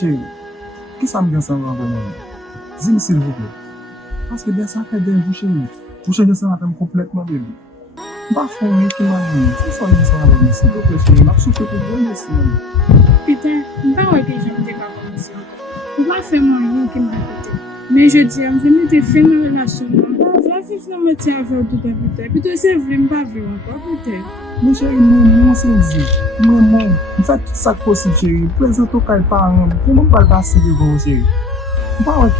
chérie, qui ça me dit ensemble avec moi? Dis-moi s'il vous plaît. Parce que dès ça fait des vous chérie. Vous chérie ça m'attend complètement bébé. Bah, faut qui m'a dit, c'est ça le ça avec moi. S'il vous plaît, chérie, m'a soufflé pour vous aussi. Putain, pas ouais que j'aime pas commencer encore. On va faire rien qui m'a côté. Mais je dis, on veut mettre fin dans la relation. La vie non me tient avec tout peut-être. Plutôt c'est vrai, pas vrai encore peut-être. Mais chérie, moi c'est dit. Moi, fais tout ça possible, chérie. Présente au cas parent. Pour ne pas le passer devant chérie. Bah, ouais,